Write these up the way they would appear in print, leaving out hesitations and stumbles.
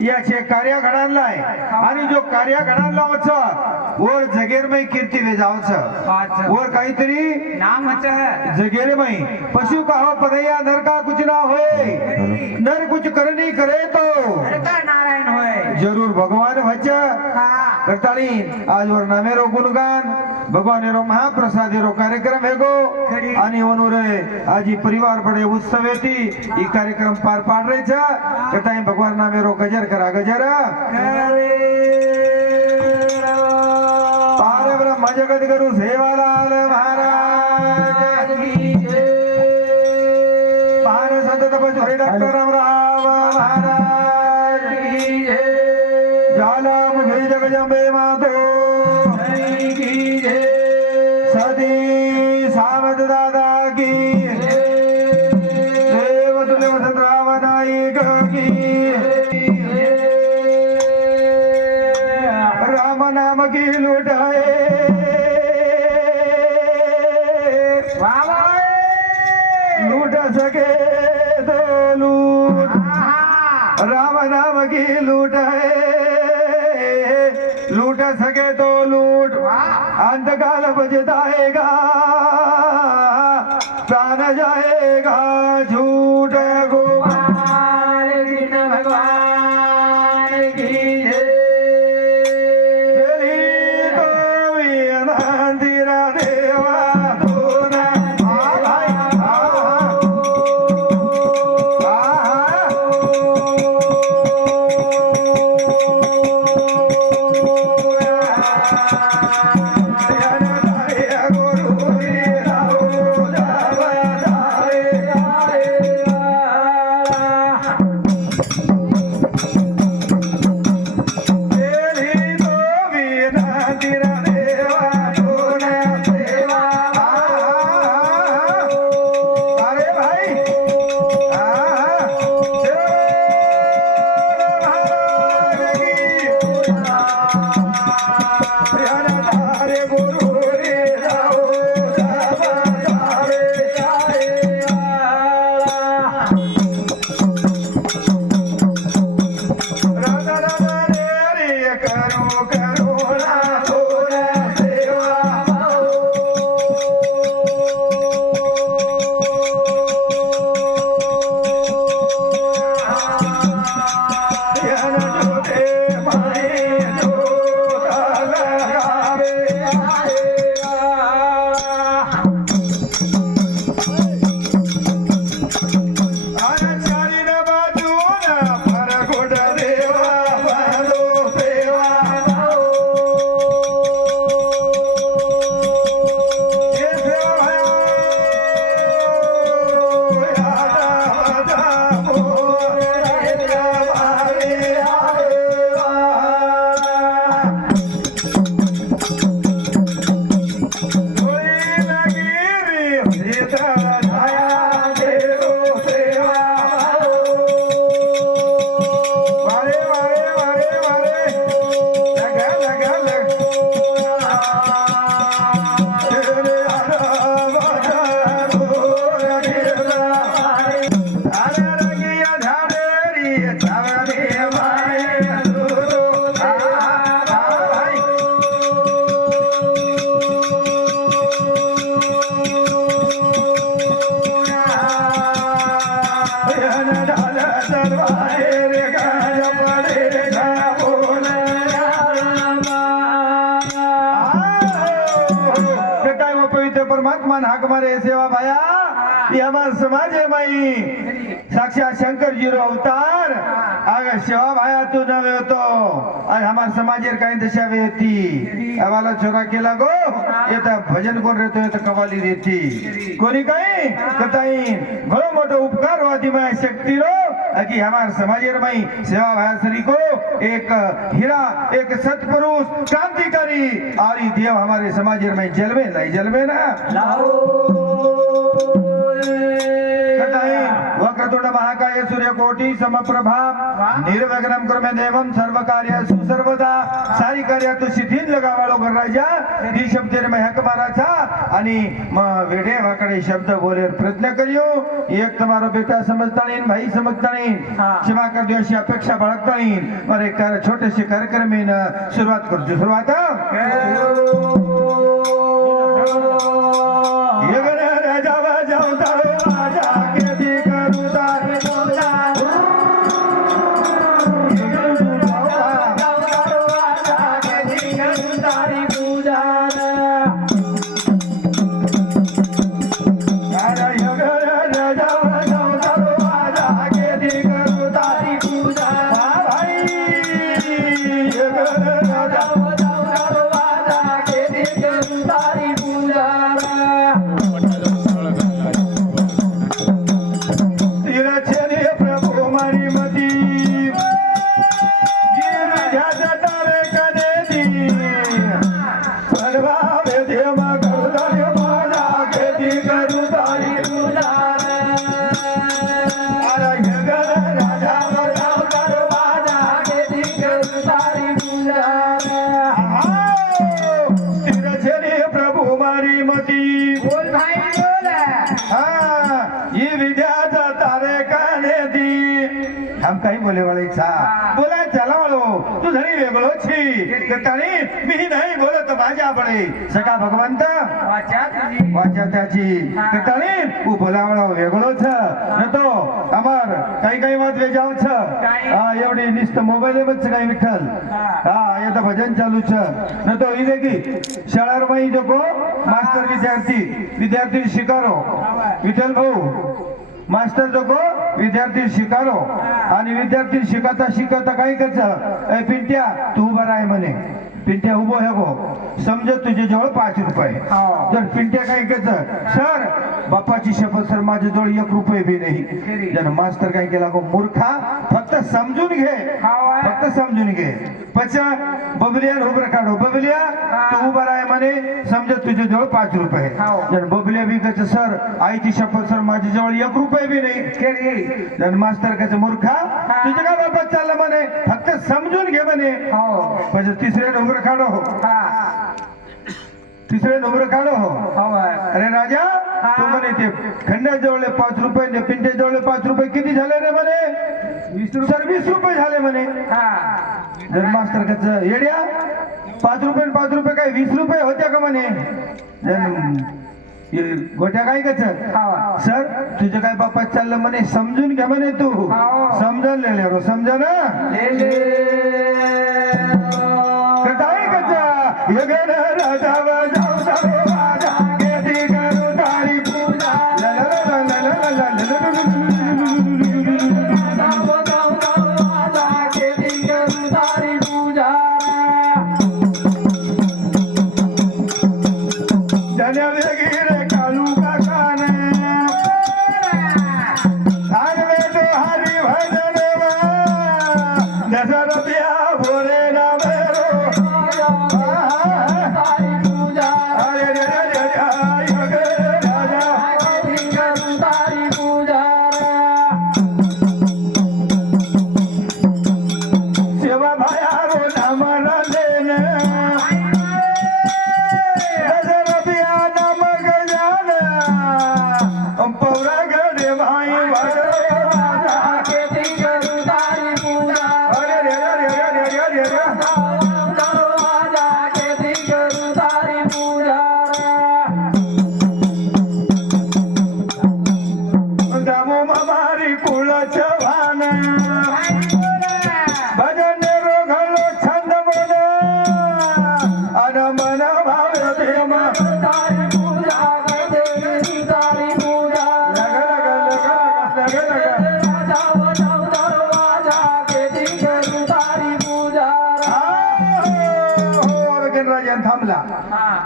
याचे कार्य घडालाय आणि जो कार्य घडालावचं वर जगेरमय कीर्ती वेजावचं वर काहीतरी नामचं जगेरमय पशु का हो परैया नर का कुछ ना होए नर कुछ करनी करे तो नारायण होय जरूर भगवान भच हाँ। करताली आज वर नामेरो गुणगान भगवान रो महाप्रसाद रो कार्यक्रम हेगो आणि वनुरे आजी परिवार बडे उत्सव येती ई कार्यक्रम पार पाड रहे छ कताई भगवान नामेरो गजर करा गजर पार ब्रह्म जगत गुरु सेवालाल महाराज की जय पार संत तपस्वी डॉक्टर रामराव महाराज की जय ज्वालामुखी जगदंबे मातो की जय सती सावध दादा की देवतुल्य वसंतराव नाईक की राम नाम की लुटाए लूट सके तो लूट राम नाम की लूट है लूट सके तो लूट अंतकाल बचताएगा प्राण जाएगा झूठ गोपाल कृष्ण भगवान की जय तेरी तो वीणा देवा दोना परमात्मा हाक मारे सेवा भाया ये हमारे समाज है माई साक्षात शंकर जी रो अवतार अगर सेवा भाया तू नवे तो आज हमारे समाज काही दशा वेती आम्हाला छोरा केला गो येता भजन कोण रहतो येता कवाली देती कोणी काही कताई घणो मोठो उपकार वादी माय शक्ती रो कि हमारे समाजेर माई सेवा भाया श्री को एक हीरा एक सत्पुरुष क्रांतिकारी आरी देव हमारे समाजेर माई जलवे नहीं जलवे ना कताई वक्रतुंड महाकाय सूर्यकोटी समप्रभा निर्विघ्नं कुरु मे देवं सर्वकार्येषु सर्वदा सारी कार्यात सिद्धीन लगावाळो गणराजा ही शब्देर में हक माराचा आणि वेडे वाकडे शब्द बोले प्रयत्न करियो एक तुम्हारो बेटा समझता नहीं भाई समझता नहीं क्षमा कर दियो अशी अपेक्षा बाळगता नहीं और एक छोटेसे कार्यक्रम में सुरुवात करतो सुरुवात ये गणराजा वाजाव तारो राजा के दी करू तारे काही बोले वाले बोला चला वालो तू धनी वेगळो छी कटाणी मी नाही बोलत माझ्या बळे सका भगवंत वाचा त्याची कटाणी तू बोला वालो वेगळो छ न तो अमर काही काही मत वेजाव छ हा एवढी निस्त मोबाईल मत काही विठ्ठल हा येता भजन चालू छ न तो इले की शाळार माई जो को मास्टर विद्यार्थी शिकारो विठ्ठल भाऊ मास्टर लोक विद्यार्थी शिकारो आणि विद्यार्थी शिकता काय कच पिंट्या तू उभा राह म्हणे पिंट्या उभो हे गो समज तुझ्या जवळ 5 रुपये जर पिंट्या काय कच सर बापाची शपथ सर माझ्या जवळ 1 रुपये बी नाही जर मास्टर काय केला गो मूर्खा फक्त समजून घे पचा बबलिया उभं काढो बबलिया तू उभा राह म्हणे समज तुझ्या जवळ 5 रुपये जर बबलिया बी कच सर आईची शपथ सर माझ्या जवळ 1 रुपये बी नाही जर मास्टर कच मूर्खा तुझ्या काय बापात चाललं म्हणे फक्त समजून घे म्हणे म्हणजे तिसरे नंबर काढो अरे राजा तू म्हणे ते खंड्या जवळ 5 रुपये ने पिंट्या जवळ 5 रुपये किती झाले रे म्हणे 20 रुपये झाले म्हणे जर मास्टर कच येड्या 5 रुपये काय 20 रुपये होत्या का म्हणे गोट्या काय कच सर तुझ्या काय बापात चाललं म्हणे समजून घ्या म्हणे तू समजून लिहिले रो समजा ना कटाई कचा ये गण राजा वाजाव तारो राजा के दी करू तारी पूजा ला ला ला ला ला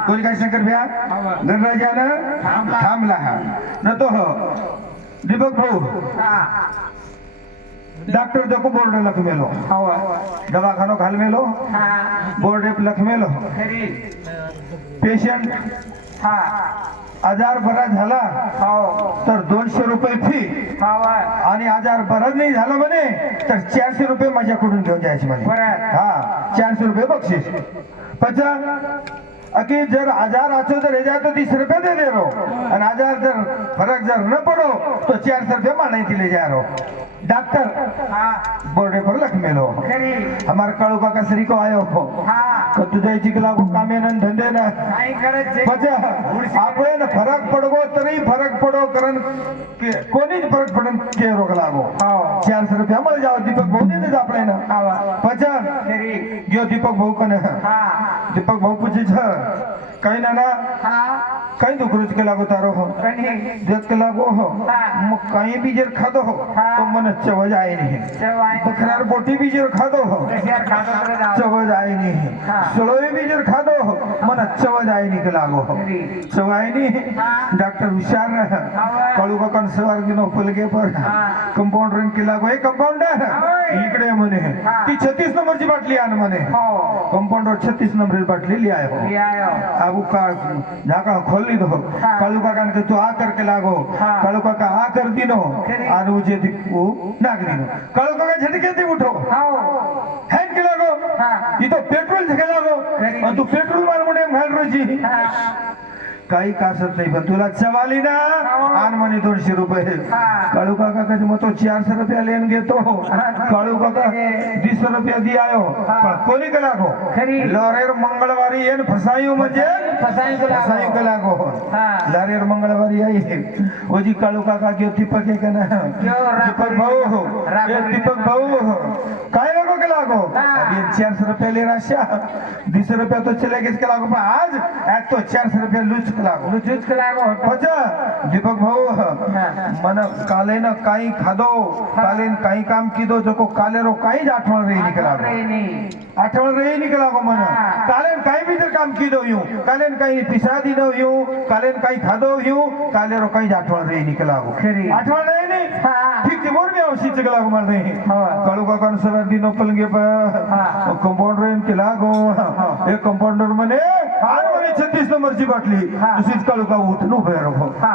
कोणी काय शंकर भ्या गणराजानं थांबला हा न तो दीपक भाऊ डॉक्टर देखो बोर्ड लख मेलो दवाखानो घाल मेलो बोर्ड लख मेलो पेशेंट आजार बरा झाला हो तर 200 रुपये फी हवं आणि आजार बरा नाही झाला म्हणे तर 400 रुपये माझ्याकडून घेऊन जायचे म्हणे बरं. हा 400 रुपये बक्षीस पचा अकी जर आजार आछो तो रह जाए तो 30 रुपये दे दे रहो और आजार जर फर्क जर न पड़ो तो 400 रुपये माने के ले जा रहो डॉक्टर हा बोर्डे पर लख मेलो खरी हमारे काळू काका श्री को आयो हो हा तो तुझ्या चिकला को कामे न धंदे न काय करायचे पचा आपण फरक पडगो तरी फरक पडो कारण कोणीच फरक पडन के रोग लागो हो 400 रुपये मला जाओ दीपक भाऊ दे दे आपले ना हवं पचा खरी गयो दीपक भाऊ कने हा दीपक भाऊ पूछे छ कहीं ना ना हा कहीं दुख रोज के लागो तारो हो कणी देख के लागो हो हाँ। मग कहीं भी जर खादो हो हाँ। तो मन चवज आए नहीं चवाय बकरार बोटी भी जर खादो हो कशार खातो तर जाऊ चवज आए नहीं हाँ। सलोई भी जर खादो हो मन चवज आए नहीं के लागो हो खरी चवाय नहीं हाँ। डॉक्टर हुशार रहा हाँ। काळू काका सवार दिनो पलगे पर हाँ। कंपाउंडर के लागो हे कंपाउंडर हाँ। इकडे म्हणे हाँ। ती 36 नंबरची बाटली आण म्हणे हो कंपाउंडर 36 नंबरची बाटली ले आयो ये आयो अब का झाका खोल ली दो हाँ। कालू काका ने तू आ करके लागो हाँ। कालू काका आ कर दिनो खरी। और उजे दिक्कू नाग दिनो कालू काका झटके दी उठो हो हैन के लागो हाँ। ये तो पेट्रोल झके लागो खरी। और तू पेट्रोल मार म्हणे घाल रोजी हा काही कासत नाही पण तुला चवाली ना हो. आण म्हणे 200 रुपये हाँ। काळू काका का मग तो 400 रुपया लेन घेतो काळू काका 20 रुपया दी आयो हाँ. पण कोणी के लागो खरी. लॉरेर मंगळवारी येन फसायू म्हणजे फसाई को लागो. फसायू के लागो हाँ. लॉरेर मंगळवारी आई ओजी काळू काका क्यों दीपक है ना क्यों दीपक भाऊ हो राखो. ये दीपक भाऊ हो काय लागो के लागो हाँ. अब ये 400 रुपया ले राशा 20 रुपया तो चले गए के लागो पण आज एक तो 400 रुपया लूज के लागो लुचुच को लागो अच्छा दीपक भाऊ मन काले न काही खादो काले न काही काम कीधो जको काले रो काही आठवण रही निकला आठवण रही निकला को मन हाँ. काले न काही भी काम कीधो यूं काले न काही पिसा दिनो यूं काले न काही खादो यूं काले रो काही आठवण रही निकला को खरी. आठवण रही नहीं हाँ. ठीक मोर भी आवशी चकला को मन रही हाँ. कालू काका न सवर दिनो पलंगे पर हाँ. कंपाउंडर इन के लागो एक कंपाउंडर मने आर मने 36 नंबरची बाटली हाँ. दुसरीच कालू का उठून उभे राहो हा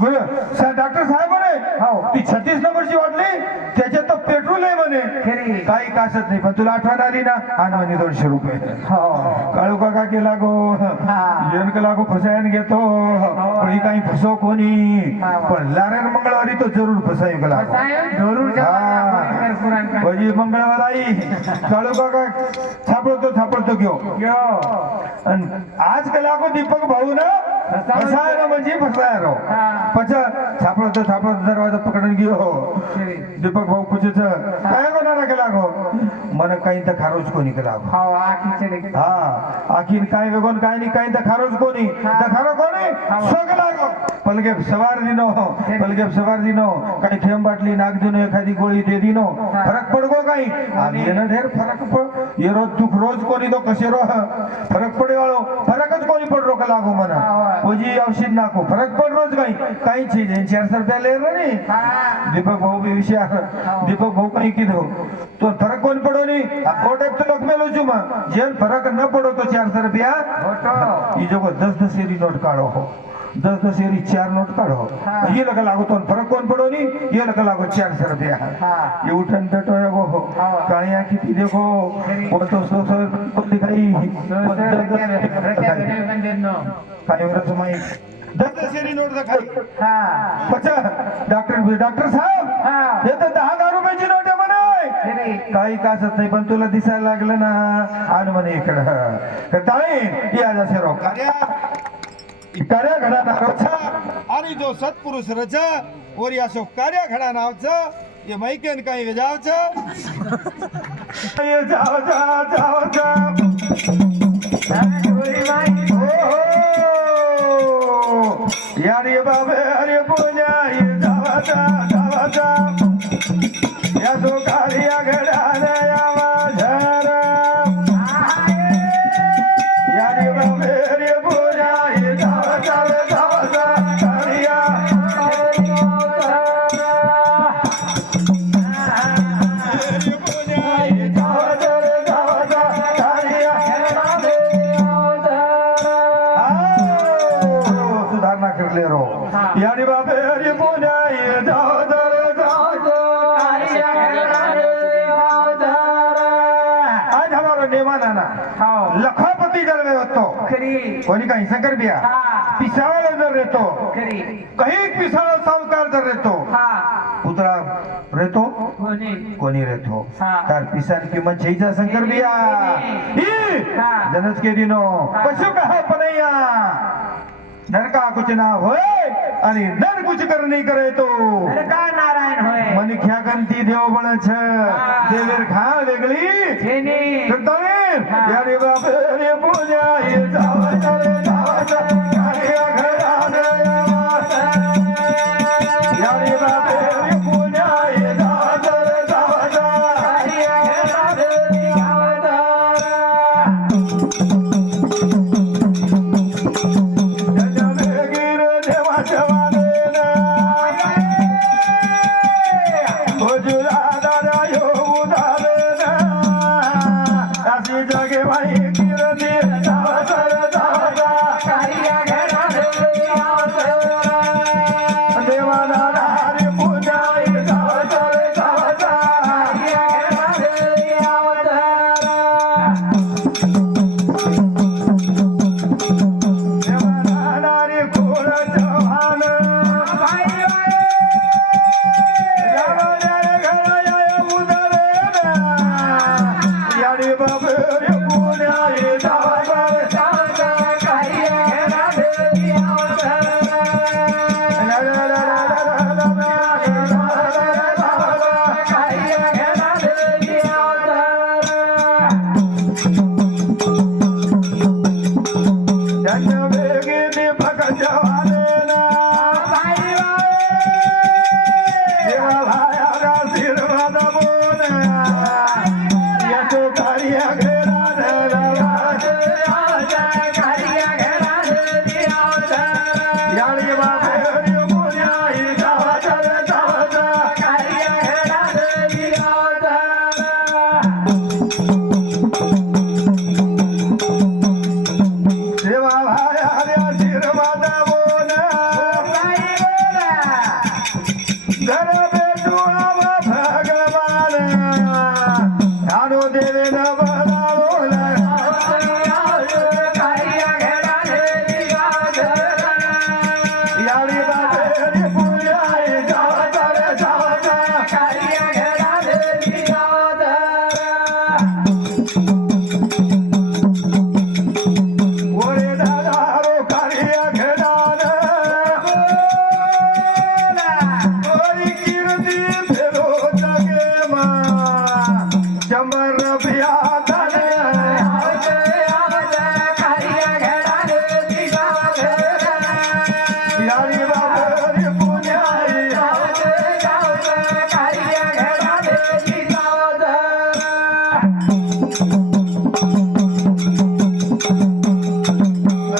बरं डॉक्टर साहेब म्हणे हो. ती 36 नंबरची वाटली त्याच्यात तर पेट्रोल आहे म्हणे खरी काही कासत नाही पण तुला आठवण आली ना आण म्हणे 200 रुपये हो काळू काका केला गो हा. येन केला गो फसायन घेतो पण ही काही फसो कोणी हा. पण लारेन मंगळवारी तो जरूर फसायू गेला फसायो जरूर हा. वजी मंगळवार आई काळू काका छापडतो घेऊ यो अन आज केला गो दीपक भाऊ ना फसायला म्हणजे फसायला हा. पचा छापडतो दरवाजा पकडून घेऊ खरी दीपक भाऊ पूछे काय कोणाला केला गो मन काही तर खारोज कोणी केला गो हो आखी चले हा आखीन काय वेगोन काय नाही काही तर खारोज कोणी तर खारो कोणी सोग लागो पलगे सवार दिनो काही थेंब बाटली नाक दिनो एखादी गोळी दे दिनो फरक पडगो काही आणि येणं ढेर फरक पड ये रोज दुख रोज कोणी तो कसे रो फरक पडे वाळो फरकच कोणी पड रोक लागो मना ओजी औषध नाको फरक पड रोज काही चीज 400 रुपया ले रही दीपक भाऊ भी विषय दीपक भाऊ काही कीधो तो फरक कोण पडो नहीं कोटे तो लोग मेलो जुमा जेन फरक न पडो तो 400 रुपया होतो ये जो 10 एरी नोट काढो हो 10 एरी 4 नोट काढो हाँ. ये लगा लागो तो फरक कोण पडो नहीं ये लगा लागो 400 रुपया हाँ. ये उठन बैठो है वो हाँ. कालिया की देखो वो तो 100 दिखाई काही वर्ष माई 10 एरी नोट दिखाई हा पचा डॉक्टर साहेब हा हे तर 10,000 रुपयाची नोट आहे म्हणे खरी काही कासत नाही पण तुला दिसायला लागलं ना आण म्हणे इकडं तर ताई या जसे रो कार्या घडा नावाचा आणि जो सत्पुरुष रच ओरी असो कार्या घडा नावाचं ये मैकेन काही गजावचं ये जावचा यारे बाबे अरे पुण्या ये जावचा या सो कार्या घडा यावा झरा यारे बाबे अरे पुण्या ये जावचा कार्या सुधारणा कर नेमानाना हो लखापती जळवे होतो खरी कोणी काही शंकर बिया हा पिसाळा जर रेतो खरी काही पिसाळा सावकार जर रेतो हा पुतळा रेतो कोणी कोणी रेतो हा. तर पिसान किंमत छईचा शंकर बिया हा. जनस के दिनो पशु कहा पनैया नर का कुछ ना होय आणि नर कुछ कर नाही करे तो अरे का नारायण होय मनी ख्या गंती देव बळ छ देवेर खा वेगळी छेनी करतावेर हा. यारे बाप रे पूजा हे जावा रे जावा कार्य घरान यारे बाप रे पूजा हे जावा रे जावा गिर देवा जवानेना भोजुरा दादा यो उदारेना अशी जगे बाई गिर दे जावा देवाना रे पूजा हे जावा देवाना रे कोळ जवान यारो रे घरा या उदारेना यारे बाप रे पूजा हे जावा वेगेने भगत जवानेना देवा भायाला आशीर्वाद बोल येतो कार्य यारी बापे रे पूजा ही जावा देवा भायाला आशीर्वाद बोल घर बेटू आवा भगवान ध्यानो देवे न बलावोला यारी बापे रे पूजा ही जावा ओरे दादारो कार्य घेणार ओरी कीर्ती फेरो जगे मा शंभर रुपया धन यारी बाबरी पुण्याई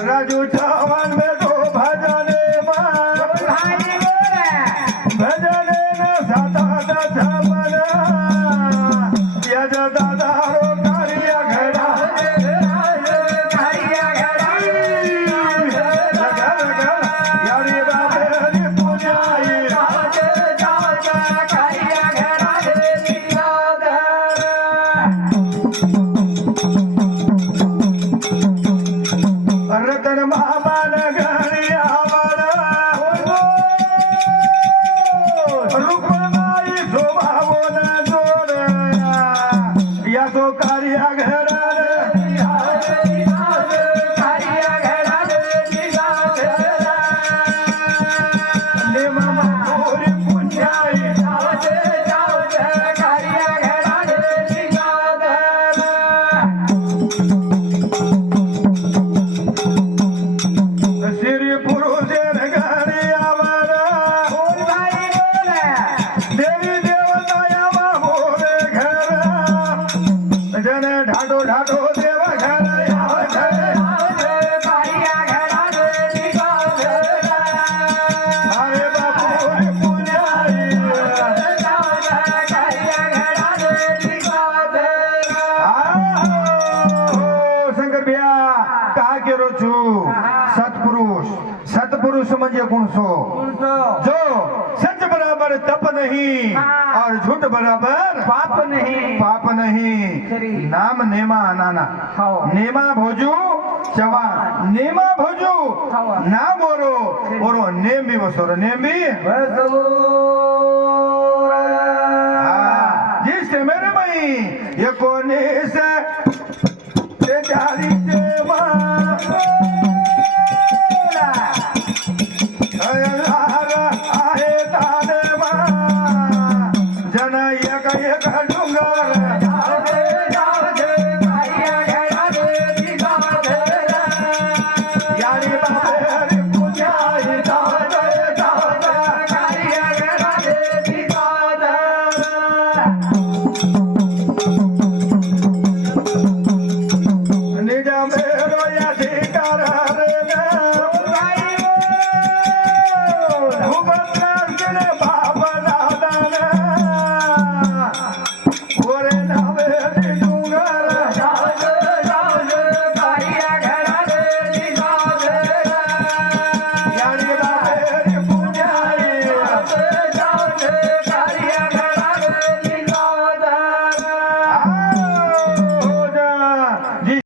राजू चव्हाण बेटो भजने मा भजने न साता छपन यज दादारो कार्य घडा यारी बाबरी पुण्याई रतन महामान घरी आवारा रुक्मबाई शोभावोन जोड याचो कार्य घरार नेमा माधुरी पुण्याई श्री पुरुषेर घरी आवारा देवी देवता यावा मोरे घर जन ढाडो ढाडो देव घर यावा घर अरे बापू रे पुण्याई शंकर बिया का केरो छू सत्पुरुष म्हणजे कोण सो जो सच बराबर तप नहीं और झूठ बराबर पाप नहीं पाप नहीं खरी. नाम नेमा अनाना हो. नेमा भोजू चवा नेमा भोजू हो. नाम ओरो ओरो नेम भी वसोर नेम भी हाँ, जिस मेरे मई ये कोने से ते जारी से आहे ताने जन एक डुंगर यारी बाबे पुजारी निज मेरो अधिकार रे भूपत्र बाबा दादा ओरे नावे डुंगर यारी बाबे पुजारी जी